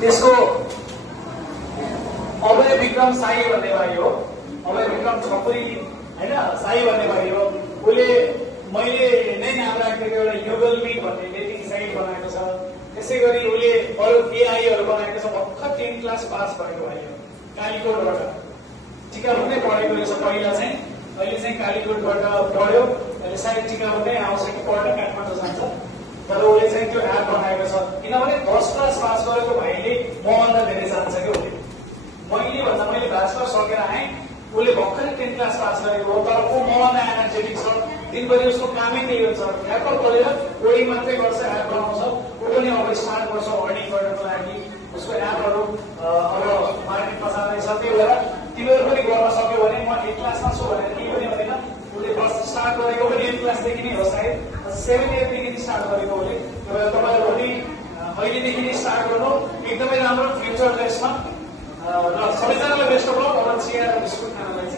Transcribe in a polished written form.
त्यसको अभय विक्रम साई भन्ने भाइ हो, अभय विक्रम छपुरी होइन, साई भन्ने भाइ हो। उसले मैले नै नाम राखेको एउटा युगल मिट भन्ने डेटिङ साइट बनाएको छ। त्यसै गरी उसले अरू एआईहरू बनाएको छ। भर्खर 10 क्लास पास भएको भाइ हो, कालीकोटबाट टिकापुरमै पढेको रहेछ। पहिला चाहिँ अहिले चाहिँ कालीकोटबाट पढ्यो, अहिले सायद टिकापुरै आउँछ कि पढ्न काठमाडौँ जान्छ। तर उसले चाहिँ त्यो एप बनाएको छ, किनभने 10 क्लास पास गरेको भाइले मभन्दा धेरै जान्छ क्या उसले। मैले भन्दा मैले ब्याचलर सकेर आएँ, उसले भर्खरै 10 क्लास पास गरेको हो, तर ऊ मभन्दा एनर्जेटिक छ। दिनभरि उसको कामै त्यही हुन्छ, एप्पल खोलेर कोडिङ मात्रै गर्छ, एप बनाउँछ। ऊ पनि अब स्टार्ट गर्छ अर्निङ गर्नको लागि। उसको एपहरू अब मार्केटमा जाँदैछ। त्यही भएर तिमीहरू पनि गर्न सक्यो भने म 8 क्लासमा छु भनेर केही पनि हुँदैन। उसले फर्स्ट स्टार्ट गरेको पनि 8 क्लासदेखि नै हो, सायद 7 8देखि स्टार्ट गरेको उसले। त्यही भएर तपाईँहरू पनि अहिलेदेखि नै स्टार्ट गर्नु एकदमै राम्रो फ्युचर ड्रेसमा। र सबैजनालाई बेस्ट अफ लक। अब चिया र बिस्कुट खानलाई